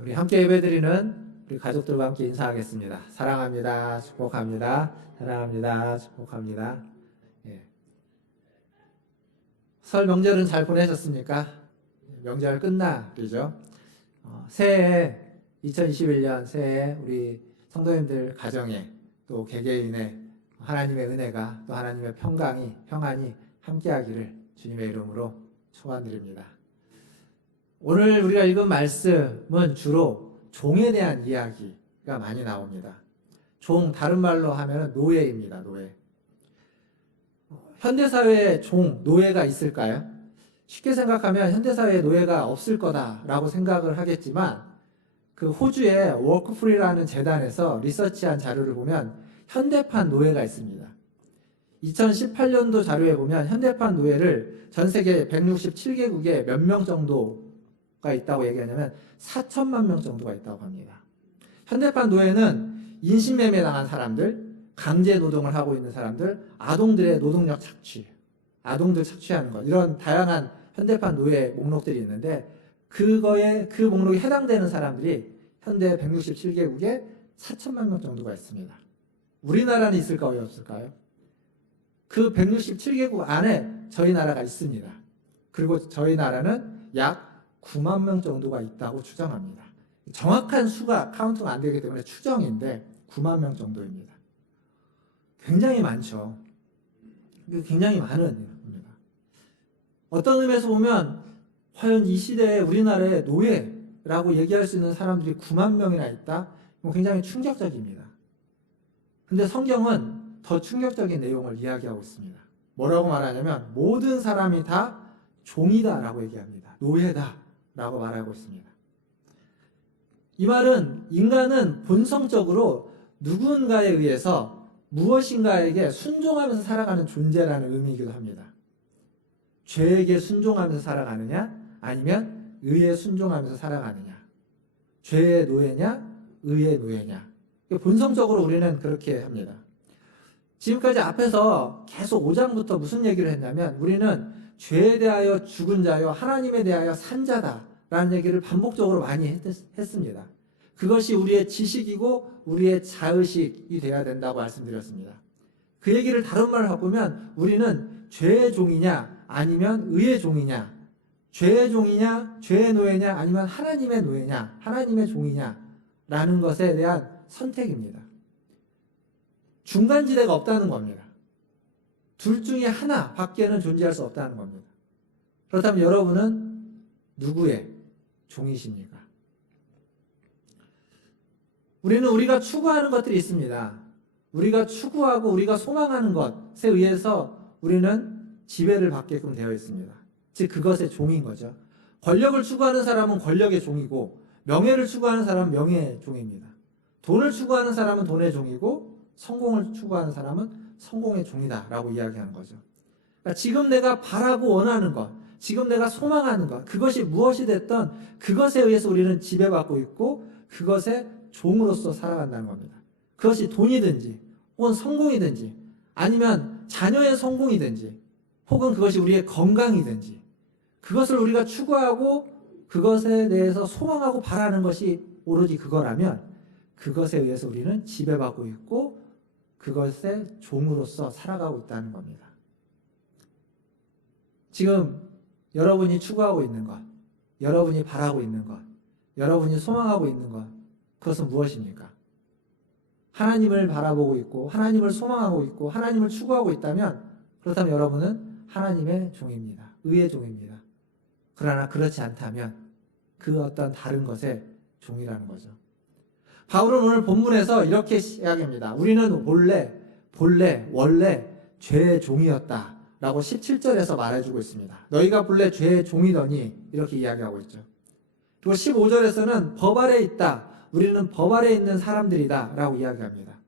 우리 함께 예배드리는 우리 가족들과 함께 인사하겠습니다. 사랑합니다. 축복합니다. 사랑합니다. 축복합니다. 예. 설 명절은 잘 보내셨습니까? 명절 끝날이죠. 새해 2021년 새해 우리 성도님들 가정에 또 개개인의 하나님의 은혜가 또 하나님의 평안이 함께하기를 주님의 이름으로 축원드립니다. 오늘 우리가 읽은 말씀은 주로 종에 대한 이야기가 많이 나옵니다. 종, 다른 말로 하면 노예입니다. 노예. 현대사회에 노예가 있을까요? 쉽게 생각하면 현대사회에 노예가 없을 거다라고 생각을 하겠지만 그 호주의 워크프리라는 재단에서 리서치한 자료를 보면 현대판 노예가 있습니다. 2018년도 자료에 보면 현대판 노예를 전 세계 167개국에 몇 명 정도가 있다고 얘기하냐면 4천만 명 정도가 있다고 합니다. 현대판 노예는 인신매매 당한 사람들, 강제 노동을 하고 있는 사람들, 아동들의 노동력 착취, 아동들 착취하는 것, 이런 다양한 현대판 노예 목록들이 있는데 그 목록에 해당되는 사람들이 현대 167개국에 4천만 명 정도가 있습니다. 우리나라는 있을까요? 없을까요? 그 167개국 안에 저희 나라가 있습니다. 그리고 저희 나라는 약 9만 명 정도가 있다고 추정합니다. 정확한 수가 카운트가 안 되기 때문에 추정인데 9만 명 정도입니다. 굉장히 많죠. 굉장히 많은 겁니다. 어떤 의미에서 보면 과연 이 시대에 우리나라에 노예라고 얘기할 수 있는 사람들이 9만 명이나 있다? 굉장히 충격적입니다. 근데 성경은 더 충격적인 내용을 이야기하고 있습니다. 뭐라고 말하냐면 모든 사람이 다 종이다라고 얘기합니다. 노예다라고 말하고 있습니다. 이 말은 인간은 본성적으로 누군가에 의해서 무엇인가에게 순종하면서 살아가는 존재라는 의미이기도 합니다. 죄에게 순종하면서 살아가느냐 아니면 의에 순종하면서 살아가느냐, 죄의 노예냐 의의 노예냐, 본성적으로 우리는 그렇게 합니다. 지금까지 앞에서 계속 5장부터 무슨 얘기를 했냐면 우리는 죄에 대하여 죽은 자요 하나님에 대하여 산 자다라는 얘기를 반복적으로 많이 했습니다. 그것이 우리의 지식이고 우리의 자의식이 되어야 된다고 말씀드렸습니다. 그 얘기를 다른 말로 바꾸면 우리는 죄의 종이냐 아니면 의의 종이냐, 죄의 종이냐 죄의 노예냐 아니면 하나님의 노예냐 하나님의 종이냐라는 것에 대한 선택입니다. 중간지대가 없다는 겁니다. 둘 중에 하나 밖에는 존재할 수 없다는 겁니다. 그렇다면 여러분은 누구의 종이십니까? 우리는 우리가 추구하는 것들이 있습니다. 우리가 추구하고 우리가 소망하는 것에 의해서 우리는 지배를 받게끔 되어 있습니다. 즉 그것의 종인 거죠. 권력을 추구하는 사람은 권력의 종이고 명예를 추구하는 사람은 명예의 종입니다. 돈을 추구하는 사람은 돈의 종이고 성공을 추구하는 사람은 성공의 종이다라고 이야기하는 거죠. 그러니까 지금 내가 바라고 원하는 것, 지금 내가 소망하는 것, 그것이 무엇이 됐던 그것에 의해서 우리는 지배받고 있고 그것의 종으로서 살아간다는 겁니다. 그것이 돈이든지 혹은 성공이든지 아니면 자녀의 성공이든지 혹은 그것이 우리의 건강이든지 그것을 우리가 추구하고 그것에 대해서 소망하고 바라는 것이 오로지 그거라면 그것에 의해서 우리는 지배받고 있고 그것의 종으로서 살아가고 있다는 겁니다. 지금 여러분이 추구하고 있는 것, 여러분이 바라고 있는 것, 여러분이 소망하고 있는 것, 그것은 무엇입니까? 하나님을 바라보고 있고 하나님을 소망하고 있고 하나님을 추구하고 있다면 그렇다면 여러분은 하나님의 종입니다. 의의 종입니다. 그러나 그렇지 않다면 그 어떤 다른 것의 종이라는 거죠. 바울은 오늘 본문에서 이렇게 이야기합니다. 우리는 원래 죄의 종이었다 라고 17절에서 말해주고 있습니다. 너희가 본래 죄의 종이더니 이렇게 이야기하고 있죠. 그리고 15절에서는 법 아래 있다. 우리는 법 아래 있는 사람들이다 라고 이야기합니다.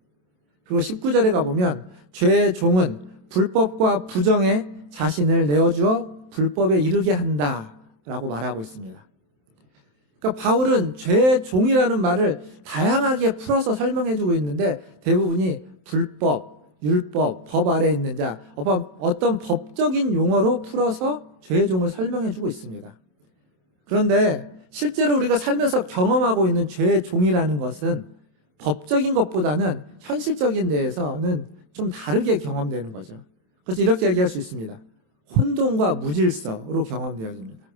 그리고 19절에 가보면 죄의 종은 불법과 부정에 자신을 내어주어 불법에 이르게 한다 라고 말하고 있습니다. 그러니까 바울은 죄의 종이라는 말을 다양하게 풀어서 설명해주고 있는데 대부분이 불법, 율법, 법 아래에 있는 자, 어떤 법적인 용어로 풀어서 죄의 종을 설명해주고 있습니다. 그런데 실제로 우리가 살면서 경험하고 있는 죄의 종이라는 것은 법적인 것보다는 현실적인 데에서는 좀 다르게 경험되는 거죠. 그래서 이렇게 얘기할 수 있습니다. 혼돈과 무질서로 경험되어집니다.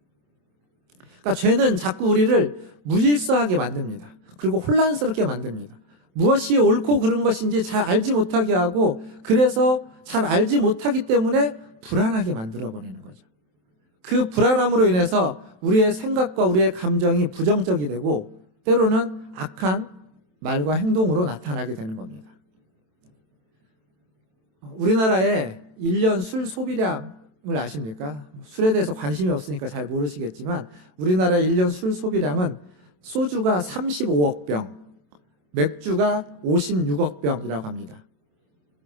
그러니까 죄는 자꾸 우리를 무질서하게 만듭니다. 그리고 혼란스럽게 만듭니다. 무엇이 옳고 그른 것인지 잘 알지 못하게 하고, 그래서 잘 알지 못하기 때문에 불안하게 만들어버리는 거죠. 그 불안함으로 인해서 우리의 생각과 우리의 감정이 부정적이 되고, 때로는 악한 말과 행동으로 나타나게 되는 겁니다. 우리나라의 1년 술 소비량을 아십니까? 술에 대해서 관심이 없으니까 잘 모르시겠지만, 우리나라의 1년 술 소비량은 소주가 35억 병, 맥주가 56억 병이라고 합니다.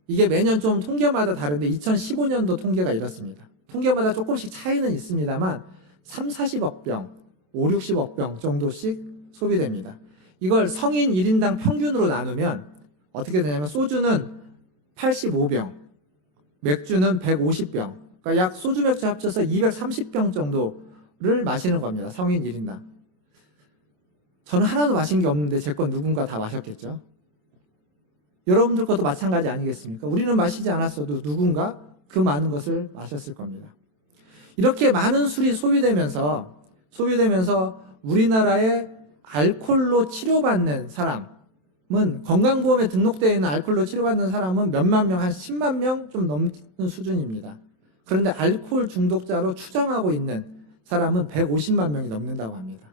이게 매년 좀 통계마다 다른데 2015년도 통계가 이렇습니다. 통계마다 조금씩 차이는 있습니다만 3, 40억 병, 5, 60억 병 정도씩 소비됩니다. 이걸 성인 1인당 평균으로 나누면 어떻게 되냐면, 소주는 85병, 맥주는 150병, 그러니까 약 소주 맥주 합쳐서 230병 정도를 마시는 겁니다. 성인 1인당. 저는 하나도 마신 게 없는데 제 건 누군가 다 마셨겠죠. 여러분들 것도 마찬가지 아니겠습니까? 우리는 마시지 않았어도 누군가 그 많은 것을 마셨을 겁니다. 이렇게 많은 술이 소비되면서 우리나라에 알코올로 치료받는 사람은, 건강보험에 등록되어 있는 알코올로 치료받는 사람은 몇만 명, 한 10만 명 좀 넘는 수준입니다. 그런데 알코올 중독자로 추정하고 있는 사람은 150만 명이 넘는다고 합니다.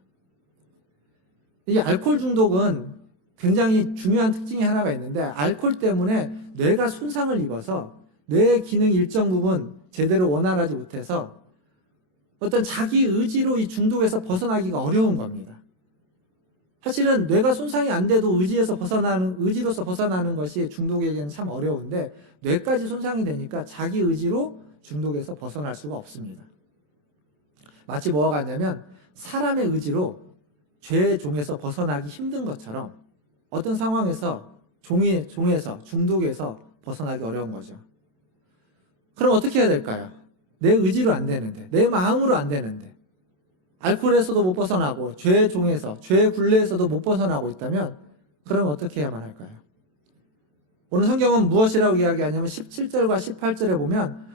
이 알코올 중독은 굉장히 중요한 특징이 하나가 있는데, 알코올 때문에 뇌가 손상을 입어서 뇌의 기능 일정 부분 제대로 원활하지 못해서 어떤 자기 의지로 이 중독에서 벗어나기가 어려운 겁니다. 사실은 뇌가 손상이 안 돼도 의지로서 벗어나는 것이 중독에게는 참 어려운데, 뇌까지 손상이 되니까 자기 의지로 중독에서 벗어날 수가 없습니다. 마치 뭐가 같냐면, 사람의 의지로 죄의 종에서 벗어나기 힘든 것처럼 어떤 상황에서 종에서, 중독에서 벗어나기 어려운 거죠. 그럼 어떻게 해야 될까요? 내 의지로 안 되는데, 내 마음으로 안 되는데, 알코올에서도 못 벗어나고 죄의 종에서, 죄의 굴레에서도 못 벗어나고 있다면, 그럼 어떻게 해야만 할까요? 오늘 성경은 무엇이라고 이야기하냐면 17절과 18절에 보면,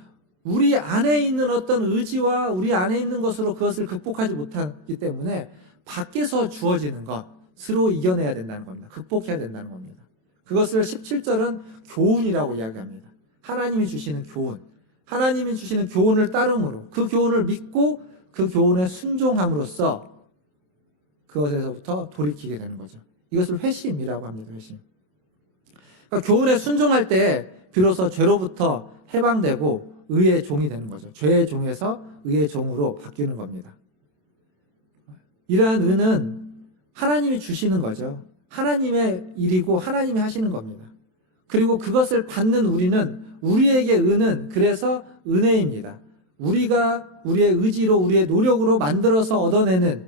우리 안에 있는 어떤 의지와 우리 안에 있는 것으로 그것을 극복하지 못하기 때문에 밖에서 주어지는 것으로 이겨내야 된다는 겁니다. 극복해야 된다는 겁니다. 그것을 17절은 교훈이라고 이야기합니다. 하나님이 주시는 교훈, 하나님이 주시는 교훈을 따름으로, 그 교훈을 믿고 그 교훈에 순종함으로써 그것에서부터 돌이키게 되는 거죠. 이것을 회심이라고 합니다. 회심. 그러니까 교훈에 순종할 때 비로소 죄로부터 해방되고 의의 종이 되는 거죠. 죄의 종에서 의의 종으로 바뀌는 겁니다. 이러한 의는 하나님이 주시는 거죠. 하나님의 일이고 하나님이 하시는 겁니다. 그리고 그것을 받는 우리에게 의는 그래서 은혜입니다. 우리가 우리의 의지로, 우리의 노력으로 만들어서 얻어내는,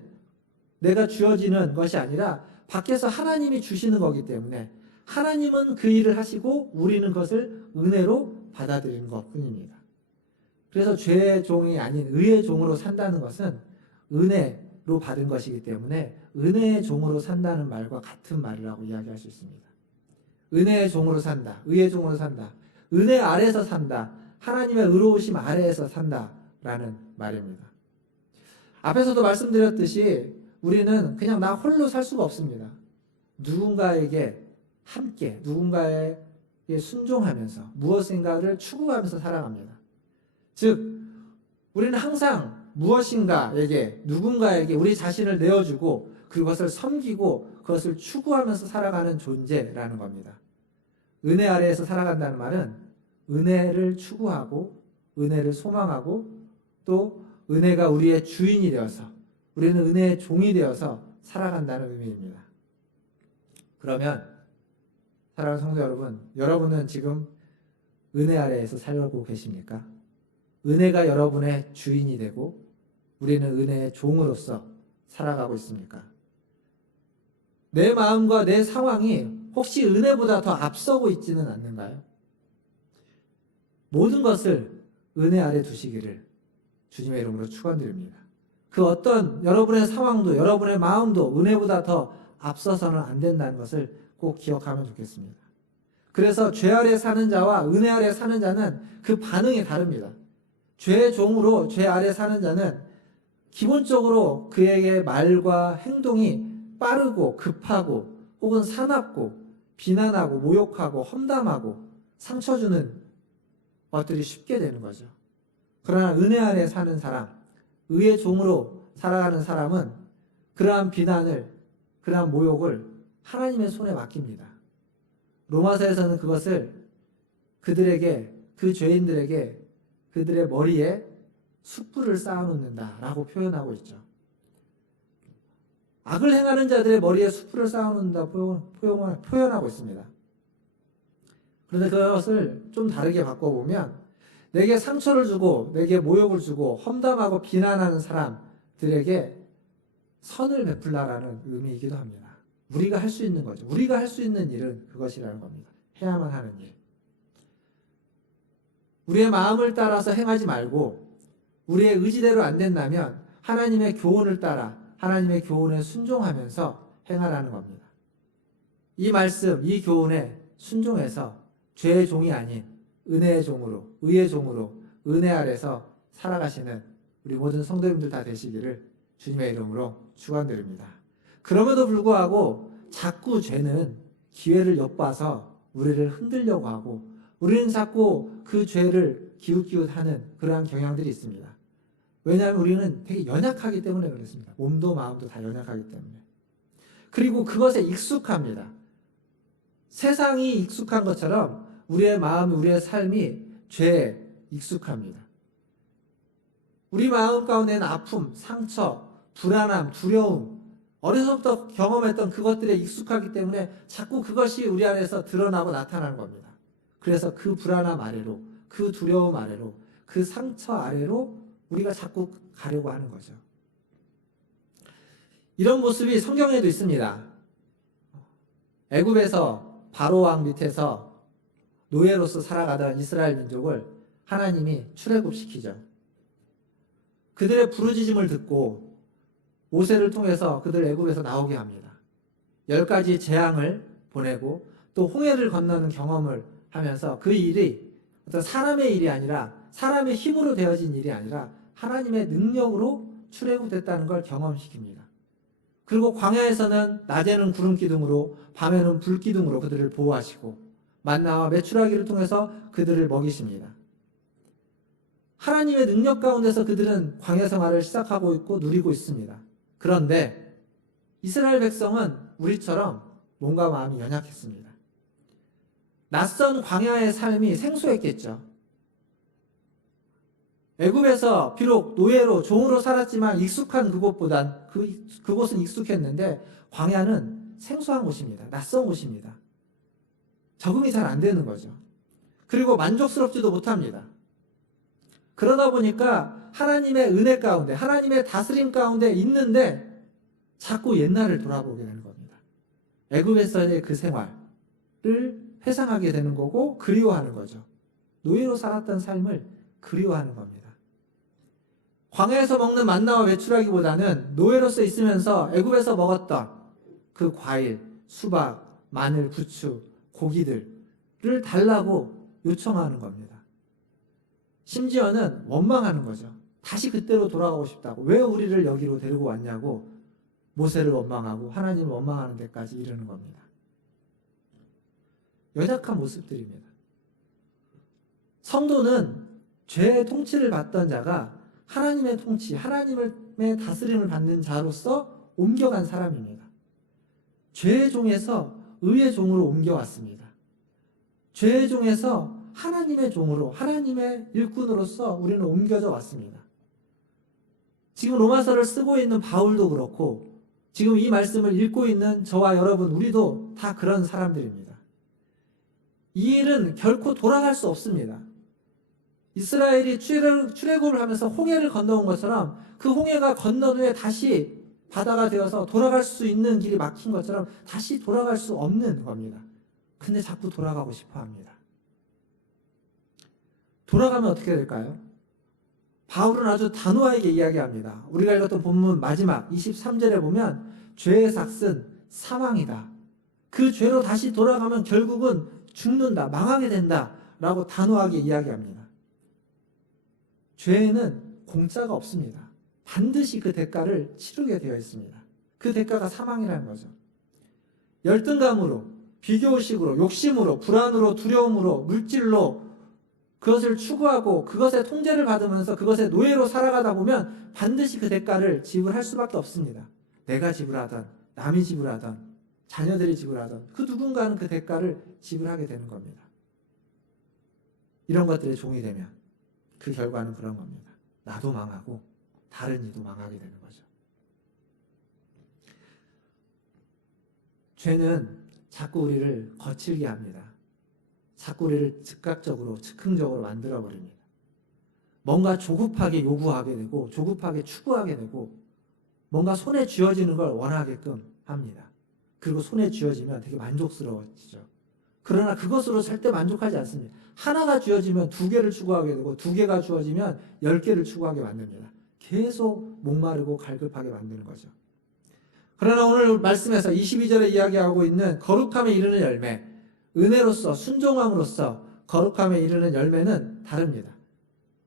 내가 주어지는 것이 아니라 밖에서 하나님이 주시는 거기 때문에, 하나님은 그 일을 하시고 우리는 그것을 은혜로 받아들이는 것 뿐입니다. 그래서 죄의 종이 아닌 의의 종으로 산다는 것은 은혜로 받은 것이기 때문에 은혜의 종으로 산다는 말과 같은 말이라고 이야기할 수 있습니다. 은혜의 종으로 산다, 의의 종으로 산다, 은혜 아래에서 산다, 하나님의 의로우심 아래에서 산다라는 말입니다. 앞에서도 말씀드렸듯이 우리는 그냥 나 홀로 살 수가 없습니다. 누군가에게 함께, 누군가에게 순종하면서 무엇인가를 추구하면서 살아갑니다. 즉, 우리는 항상 무엇인가에게, 누군가에게 우리 자신을 내어주고 그것을 섬기고 그것을 추구하면서 살아가는 존재라는 겁니다. 은혜 아래에서 살아간다는 말은 은혜를 추구하고 은혜를 소망하고 또 은혜가 우리의 주인이 되어서, 우리는 은혜의 종이 되어서 살아간다는 의미입니다. 그러면 사랑하는 성도 여러분, 여러분은 지금 은혜 아래에서 살고 계십니까? 은혜가 여러분의 주인이 되고 우리는 은혜의 종으로서 살아가고 있습니까? 내 마음과 내 상황이 혹시 은혜보다 더 앞서고 있지는 않는가요? 모든 것을 은혜 아래 두시기를 주님의 이름으로 축원드립니다. 그 어떤 여러분의 상황도 여러분의 마음도 은혜보다 더 앞서서는 안 된다는 것을 꼭 기억하면 좋겠습니다. 그래서 죄 아래 사는 자와 은혜 아래 사는 자는 그 반응이 다릅니다. 죄의 종으로 죄 아래 사는 자는 기본적으로 그에게 말과 행동이 빠르고 급하고 혹은 사납고 비난하고 모욕하고 험담하고 상처 주는 것들이 쉽게 되는 거죠. 그러나 은혜 아래 사는 사람, 의의 종으로 살아가는 사람은 그러한 비난을, 그러한 모욕을 하나님의 손에 맡깁니다. 로마서에서는 그것을 그들에게, 그 죄인들에게 그들의 머리에 숯불을 쌓아놓는다라고 표현하고 있죠. 악을 행하는 자들의 머리에 숯불을 쌓아놓는다 표현하고 있습니다. 그런데 그것을 좀 다르게 바꿔보면 내게 상처를 주고 내게 모욕을 주고 험담하고 비난하는 사람들에게 선을 베풀라라는 의미이기도 합니다. 우리가 할 수 있는 거죠. 우리가 할 수 있는 일은 그것이라는 겁니다. 해야만 하는 일. 우리의 마음을 따라서 행하지 말고 우리의 의지대로 안 된다면 하나님의 교훈을 따라 하나님의 교훈에 순종하면서 행하라는 겁니다. 이 말씀, 이 교훈에 순종해서 죄의 종이 아닌 은혜의 종으로, 의의 종으로 은혜 아래서 살아가시는 우리 모든 성도님들 다 되시기를 주님의 이름으로 축원드립니다. 그럼에도 불구하고 자꾸 죄는 기회를 엿봐서 우리를 흔들려고 하고 우리는 자꾸 그 죄를 기웃기웃하는 그러한 경향들이 있습니다. 왜냐하면 우리는 되게 연약하기 때문에 그렇습니다. 몸도 마음도 다 연약하기 때문에. 그리고 그것에 익숙합니다. 세상이 익숙한 것처럼 우리의 마음, 우리의 삶이 죄에 익숙합니다. 우리 마음 가운데는 아픔, 상처, 불안함, 두려움, 어려서부터 경험했던 그것들에 익숙하기 때문에 자꾸 그것이 우리 안에서 드러나고 나타나는 겁니다. 그래서 그 불안함 아래로, 그 두려움 아래로, 그 상처 아래로 우리가 자꾸 가려고 하는 거죠. 이런 모습이 성경에도 있습니다. 애굽에서 바로 왕 밑에서 노예로서 살아가던 이스라엘 민족을 하나님이 출애굽시키죠. 그들의 부르짖음을 듣고 모세를 통해서 그들 애굽에서 나오게 합니다. 10가지 재앙을 보내고 또 홍해를 건너는 경험을 하면서 그 일이 어떤 사람의 일이 아니라 사람의 힘으로 되어진 일이 아니라 하나님의 능력으로 출애굽됐다는 걸 경험시킵니다. 그리고 광야에서는 낮에는 구름 기둥으로 밤에는 불 기둥으로 그들을 보호하시고 만나와 메추라기를 통해서 그들을 먹이십니다. 하나님의 능력 가운데서 그들은 광야 생활을 시작하고 있고 누리고 있습니다. 그런데 이스라엘 백성은 우리처럼 몸과 마음이 연약했습니다. 낯선 광야의 삶이 생소했겠죠. 애굽에서 비록 노예로 종으로 살았지만 익숙한 그곳보단 그곳은 익숙했는데 광야는 생소한 곳입니다. 낯선 곳입니다. 적응이 잘 안 되는 거죠. 그리고 만족스럽지도 못합니다. 그러다 보니까 하나님의 은혜 가운데 하나님의 다스림 가운데 있는데 자꾸 옛날을 돌아보게 되는 겁니다. 애굽에서의 그 생활을 회상하게 되는 거고 그리워하는 거죠. 노예로 살았던 삶을 그리워하는 겁니다. 광야에서 먹는 만나와 메추라기보다는 노예로서 있으면서 애굽에서 먹었던 그 과일, 수박, 마늘, 부추, 고기들을 달라고 요청하는 겁니다. 심지어는 원망하는 거죠. 다시 그때로 돌아가고 싶다고. 왜 우리를 여기로 데리고 왔냐고 모세를 원망하고 하나님을 원망하는 데까지 이르는 겁니다. 연약한 모습들입니다. 성도는 죄의 통치를 받던 자가 하나님의 통치, 하나님의 다스림을 받는 자로서 옮겨간 사람입니다. 죄의 종에서 의의 종으로 옮겨왔습니다. 죄의 종에서 하나님의 종으로, 하나님의 일꾼으로서 우리는 옮겨져 왔습니다. 지금 로마서를 쓰고 있는 바울도 그렇고 지금 이 말씀을 읽고 있는 저와 여러분 우리도 다 그런 사람들입니다. 이 일은 결코 돌아갈 수 없습니다. 이스라엘이 출애굽을 하면서 홍해를 건너온 것처럼 그 홍해가 건넌 후에 다시 바다가 되어서 돌아갈 수 있는 길이 막힌 것처럼 다시 돌아갈 수 없는 겁니다. 근데 자꾸 돌아가고 싶어 합니다. 돌아가면 어떻게 될까요? 바울은 아주 단호하게 이야기합니다. 우리가 읽었던 본문 마지막 23절에 보면 죄의 삭은 사망이다. 그 죄로 다시 돌아가면 결국은 죽는다, 망하게 된다 라고 단호하게 이야기합니다. 죄에는 공짜가 없습니다. 반드시 그 대가를 치르게 되어 있습니다. 그 대가가 사망이라는 거죠. 열등감으로, 비교의식으로, 욕심으로, 불안으로, 두려움으로, 물질로 그것을 추구하고 그것의 통제를 받으면서 그것의 노예로 살아가다 보면 반드시 그 대가를 지불할 수밖에 없습니다. 내가 지불하던, 남이 지불하던, 자녀들이 지불하던 그 누군가는 그 대가를 지불하게 되는 겁니다. 이런 것들의 종이 되면 그 결과는 그런 겁니다. 나도 망하고 다른 이도 망하게 되는 거죠. 죄는 자꾸 우리를 거칠게 합니다. 자꾸 우리를 즉각적으로, 즉흥적으로 만들어버립니다. 뭔가 조급하게 요구하게 되고 조급하게 추구하게 되고 뭔가 손에 쥐어지는 걸 원하게끔 합니다. 그리고 손에 쥐어지면 되게 만족스러워지죠. 그러나 그것으로 절대 만족하지 않습니다. 하나가 쥐어지면 2개를 추구하게 되고 2개가 쥐어지면 10개를 추구하게 만듭니다. 계속 목마르고 갈급하게 만드는 거죠. 그러나 오늘 말씀에서 22절에 이야기하고 있는 거룩함에 이르는 열매, 은혜로서 순종함으로써 거룩함에 이르는 열매는 다릅니다.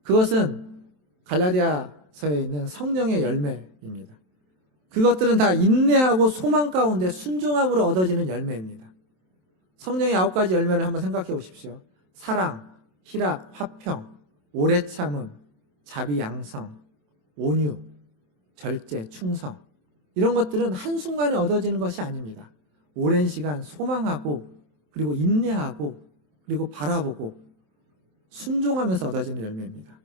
그것은 갈라디아서에 있는 성령의 열매입니다. 그것들은 다 인내하고 소망 가운데 순종함으로 얻어지는 열매입니다. 성령의 9가지 열매를 한번 생각해 보십시오. 사랑, 희락, 화평, 오래 참음, 자비, 양성, 온유, 절제, 충성. 이런 것들은 한순간에 얻어지는 것이 아닙니다. 오랜 시간 소망하고 그리고 인내하고 그리고 바라보고 순종하면서 얻어지는 열매입니다.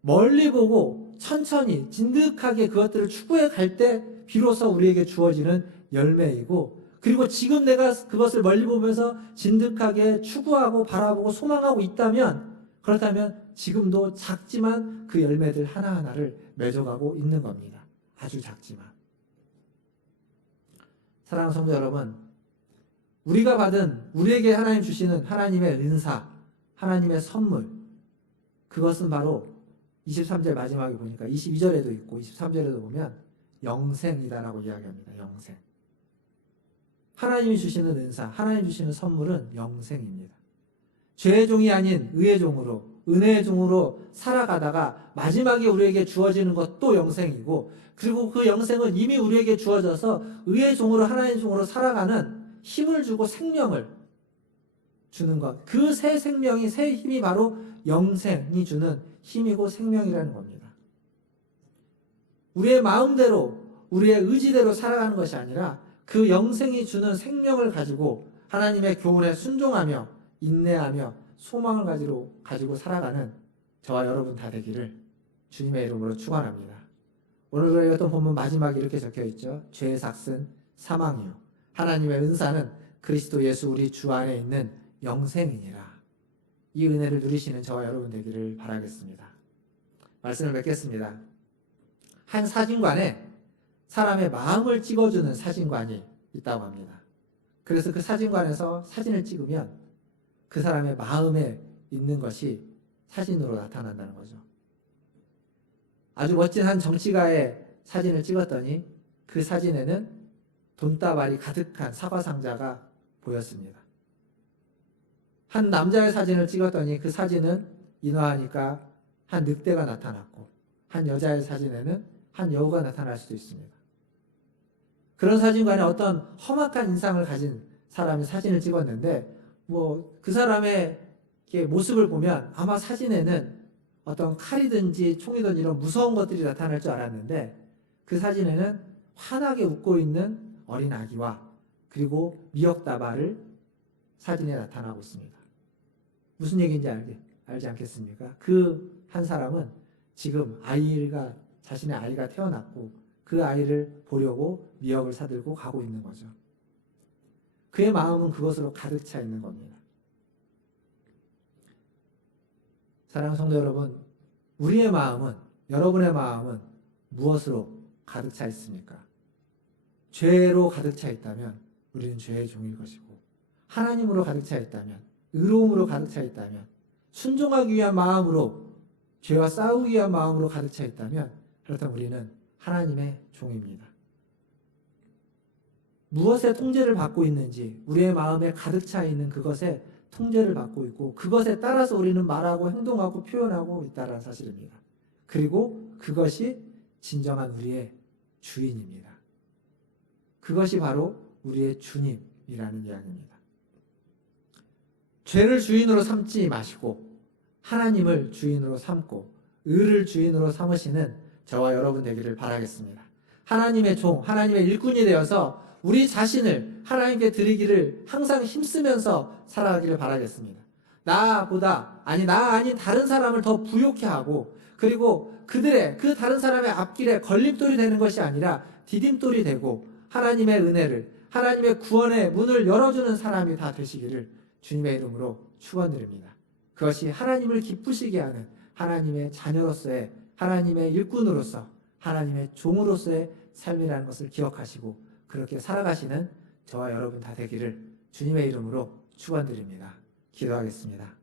멀리 보고 천천히 진득하게 그것들을 추구해 갈 때 비로소 우리에게 주어지는 열매이고, 그리고 지금 내가 그것을 멀리 보면서 진득하게 추구하고 바라보고 소망하고 있다면, 그렇다면 지금도 작지만 그 열매들 하나하나를 맺어가고 있는 겁니다. 아주 작지만. 사랑하는 성도 여러분, 우리가 받은, 우리에게 하나님 주시는 하나님의 은사, 하나님의 선물, 그것은 바로 23절 마지막에 보니까 22절에도 있고 23절에도 보면 영생이다라고 이야기합니다. 영생. 하나님이 주시는 은사, 하나님이 주시는 선물은 영생입니다. 죄의 종이 아닌 의의 종으로, 은혜의 종으로 살아가다가 마지막에 우리에게 주어지는 것도 영생이고, 그리고 그 영생은 이미 우리에게 주어져서 의의 종으로, 하나님의 종으로 살아가는 힘을 주고 생명을 주는 것. 그 새 생명이, 새 힘이 바로 영생이 주는 힘이고 생명이라는 겁니다. 우리의 마음대로, 우리의 의지대로 살아가는 것이 아니라 그 영생이 주는 생명을 가지고 하나님의 교훈에 순종하며 인내하며 소망을 가지고 살아가는 저와 여러분 다 되기를 주님의 이름으로 축원합니다. 오늘 우리가 읽었던 본문 마지막에 이렇게 적혀 있죠. 죄의 삭은 사망이요, 하나님의 은사는 그리스도 예수 우리 주 안에 있는 영생이니라. 이 은혜를 누리시는 저와 여러분 되기를 바라겠습니다. 말씀을 맺겠습니다. 한 사진관에 사람의 마음을 찍어주는 사진관이 있다고 합니다. 그래서 그 사진관에서 사진을 찍으면 그 사람의 마음에 있는 것이 사진으로 나타난다는 거죠. 아주 멋진 한 정치가의 사진을 찍었더니 그 사진에는 돈다발이 가득한 사과 상자가 보였습니다. 한 남자의 사진을 찍었더니 그 사진은 인화하니까 한 늑대가 나타났고, 한 여자의 사진에는 한 여우가 나타날 수도 있습니다. 그런 사진관에 어떤 험악한 인상을 가진 사람이 사진을 찍었는데, 그 사람의 모습을 보면 아마 사진에는 어떤 칼이든지 총이든지 이런 무서운 것들이 나타날 줄 알았는데, 그 사진에는 환하게 웃고 있는 어린 아기와 그리고 미역다발을 사진에 나타나고 있습니다. 무슨 얘기인지 알지 않겠습니까? 그 한 사람은 지금 자신의 아이가 태어났고 그 아이를 보려고 미역을 사들고 가고 있는 거죠. 그의 마음은 그것으로 가득 차 있는 겁니다. 사랑하는 성도 여러분, 우리의 마음은, 여러분의 마음은 무엇으로 가득 차 있습니까? 죄로 가득 차 있다면 우리는 죄의 종일 것이고, 하나님으로 가득 차 있다면, 의로움으로 가득 차 있다면, 순종하기 위한 마음으로 죄와 싸우기 위한 마음으로 가득 차 있다면 그렇다면 우리는 하나님의 종입니다. 무엇에 통제를 받고 있는지 우리의 마음에 가득 차 있는 그것에 통제를 받고 있고 그것에 따라서 우리는 말하고 행동하고 표현하고 있다는 사실입니다. 그리고 그것이 진정한 우리의 주인입니다. 그것이 바로 우리의 주님이라는 이야기입니다. 죄를 주인으로 삼지 마시고 하나님을 주인으로 삼고 의를 주인으로 삼으시는 저와 여러분 되기를 바라겠습니다. 하나님의 종, 하나님의 일꾼이 되어서 우리 자신을 하나님께 드리기를 항상 힘쓰면서 살아가기를 바라겠습니다. 나 아닌 다른 사람을 더 부욕해 하고 그리고 그 다른 사람의 앞길에 걸림돌이 되는 것이 아니라 디딤돌이 되고 하나님의 은혜를, 하나님의 구원의 문을 열어주는 사람이 다 되시기를 주님의 이름으로 축원드립니다. 그것이 하나님을 기쁘시게 하는 하나님의 자녀로서의, 하나님의 일꾼으로서, 하나님의 종으로서의 삶이라는 것을 기억하시고 그렇게 살아가시는 저와 여러분 다 되기를 주님의 이름으로 축원드립니다. 기도하겠습니다.